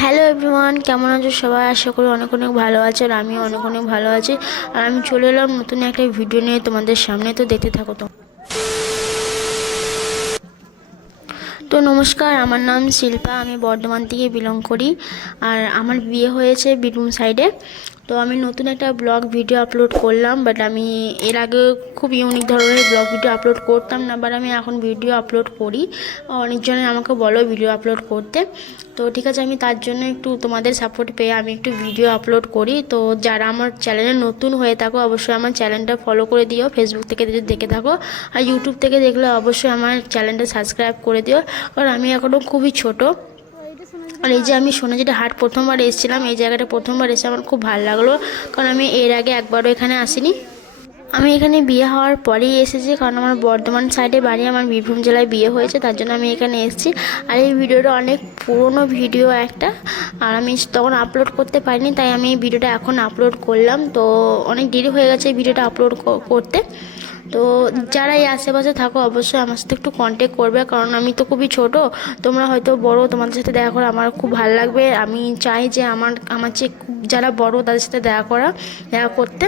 Hello everyone, কেমন আছো সবাই? আশা করি অনেক অনেক ভালো আছে। আর আমিও অনেক অনেক ভালো আছি। আর আমি চলে এলাম নতুন একটা ভিডিও নিয়ে তোমাদের সামনে। তো দেখতে থাকো। তো নমস্কার, আমার নাম শিল্পা, আমি বর্ধমান থেকে বিলং করি। আর আমার বিয়ে হয়েছে বীরভূম সাইডে। তো আমি নতুন একটা ব্লগ ভিডিও আপলোড করলাম, বাট আমি এর আগে খুব ইউনিক ধরনের ব্লগ ভিডিও আপলোড করতাম না, বাট আমি এখন ভিডিও আপলোড করি। অনেকজনে আমাকে বলো ভিডিও আপলোড করতে। তো ঠিক আছে, আমি তার জন্য একটু তোমাদের সাপোর্ট পেয়ে আমি একটু ভিডিও আপলোড করি। তো যারা আমার চ্যানেলে নতুন হয়ে থাকো অবশ্যই আমার চ্যানেলটা ফলো করে দিও, ফেসবুক থেকে যদি দেখে থাকো। আর ইউটিউব থেকে দেখলে অবশ্যই আমার চ্যানেলটা সাবস্ক্রাইব করে দিও, কারণ আমি এখনও খুবই ছোটো। আর এই যে আমি সোনাঝুরি হাট প্রথমবার এসেছিলাম, এই জায়গাটা প্রথমবার এসে আমার খুব ভালো লাগলো, কারণ আমি এর আগে একবারও এখানে আসিনি। আমি এখানে বিয়ে হওয়ার পরেই এসেছি, কারণ আমার বর্ধমান সাইডে বাড়ি, আমার বীরভূম জেলায় বিয়ে হয়েছে, তার জন্য আমি এখানে এসেছি। আর এই ভিডিওটা অনেক পুরনো ভিডিও একটা, আর আমি তখন আপলোড করতে পারিনি, তাই আমি এই ভিডিওটা এখন আপলোড করলাম। তো অনেক দেরি হয়ে গেছে এই ভিডিওটা আপলোড করতে। তো যারা এই আশেপাশে থাকো অবশ্যই আমার সাথে একটু কন্ট্যাক্ট করবে, কারণ আমি তো খুবই ছোট, তোমরা হয়তো বড়, তোমাদের সাথে দেখা করে আমার খুব ভালো লাগবে। আমি চাই যে আমার চেয়ে যারা বড় তাদের সাথে দেখা করতে।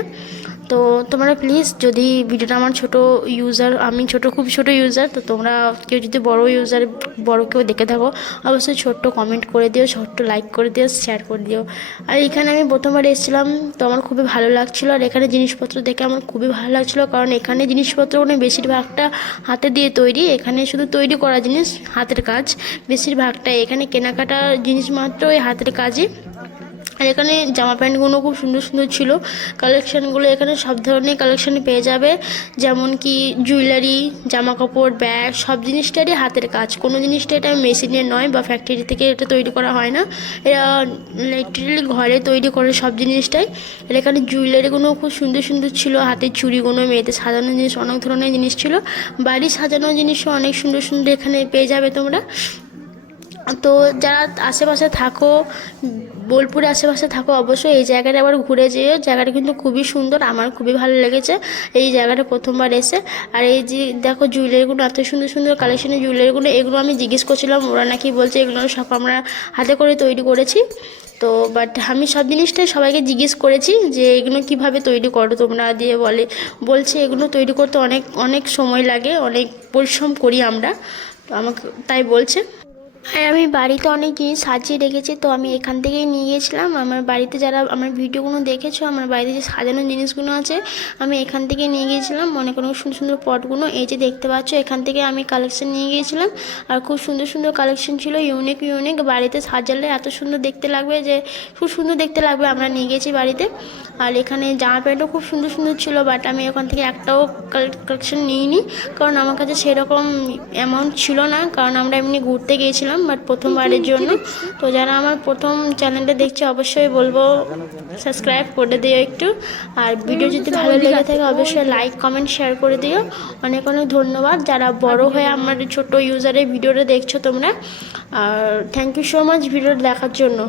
তো তোমরা প্লিজ, যদি ভিডিওটা আমার ছোট ইউজার, আমি খুব ছোট ইউজার, তো তোমরা কেউ যদি বড় ইউজার, বড় কেউ দেখে থাকো অবশ্যই ছোট্ট কমেন্ট করে দিও, ছোট্ট লাইক করে দিও, শেয়ার করে দিও। আর এখানে আমি প্রথমবার এসেছিলাম, তো আমার খুবই ভালো লাগছিলো। আর এখানে জিনিসপত্র দেখে আমার খুবই ভালো লাগছিলো, কারণ এখানে জিনিসপত্রগুলো বেশিরভাগটা হাতে দিয়ে তৈরি। এখানে শুধু তৈরি করা জিনিস, হাতের কাজ বেশিরভাগটা। এখানে কেনাকাটার জিনিস মাত্র ওই হাতের কাজই। আর এখানে জামা প্যান্টগুলো খুব সুন্দর সুন্দর ছিল। কালেকশানগুলো এখানে সব ধরনের কালেকশানই পেয়ে যাবে, যেমন কি জুয়েলারি, জামা কাপড়, ব্যাগ, সব জিনিসটারই হাতের কাজ। কোনো জিনিসটা এটা মেশিনের নয় বা ফ্যাক্টরি থেকে এটা তৈরি করা হয় না, এরা লিটারেলি ঘরে তৈরি করে সব জিনিসটাই। আর এখানে জুয়েলারিগুলো খুব সুন্দর সুন্দর ছিল, হাতের চুড়িগুলো, মেয়েদের সাজানো জিনিস, অনেক ধরনের জিনিস ছিল। বাড়ি সাজানো জিনিসও অনেক সুন্দর সুন্দর এখানে পেয়ে যাবে তোমরা। তো যারা আশেপাশে থাকো, বোলপুরের আশেপাশে থাকো, অবশ্যই এই জায়গাটা আবার ঘুরে যেও। জায়গাটা কিন্তু খুবই সুন্দর, আমার খুবই ভালো লেগেছে এই জায়গাটা প্রথমবার এসে। আর এই যে দেখো জুয়েলারিগুলো, এত সুন্দর সুন্দর কালেকশনের জুয়েলারিগুলো, এগুলো আমি জিজ্ঞেস করছিলাম, ওরা নাকি বলছে এগুলো সব আমরা হাতে করে তৈরি করেছি। তো বাট আমি সব জিনিসটাই সবাইকে জিজ্ঞেস করেছি যে এগুলো কিভাবে তৈরি করো তোমরা, দিয়ে বলছে এগুলো তৈরি করতে অনেক অনেক সময় লাগে, অনেক পরিশ্রম করি আমরা। তো আমাকে তাই বলছে। আর আমি বাড়িতে অনেক জিনিস সাজিয়ে রেখেছি, তো আমি এখান থেকেই নিয়ে গিয়েছিলাম। আমার বাড়িতে যারা আমার ভিডিওগুলো দেখেছো, আমার বাড়িতে যে সাজানো জিনিসগুলো আছে আমি এখান থেকে নিয়ে গিয়েছিলাম। মনে কোনো সুন্দর সুন্দর পটগুলো এই যে দেখতে পাচ্ছ, এখান থেকে আমি কালেকশন নিয়ে গিয়েছিলাম। আর খুব সুন্দর সুন্দর কালেকশন ছিল, ইউনিক ইউনিক। বাড়িতে সাজালে এত সুন্দর দেখতে লাগবে, যে খুব সুন্দর দেখতে লাগবে। আমরা নিয়ে গেছি বাড়িতে। আর এখানে জামা প্যান্টও খুব সুন্দর সুন্দর ছিল, বাট আমি ওখান থেকে একটাও কালেকশন নিইনি, কারণ আমার কাছে সেরকম অ্যামাউন্ট ছিল না, কারণ আমরা এমনি ঘুরতে গিয়েছিলাম বাট প্রথমবারের জন্য। তো যারা আমার প্রথম চ্যানেলটা দেখছে অবশ্যই বলবো সাবস্ক্রাইব করে দিও একটু। আর ভিডিও যদি ভালো লেগে থাকে অবশ্যই লাইক কমেন্ট শেয়ার করে দিও। অনেক অনেক ধন্যবাদ যারা বড় হয়ে আমার ছোট ইউজারের ভিডিওটা দেখছো তোমরা। আর থ্যাংক ইউ সো মাচ ভিডিওটা দেখার জন্য।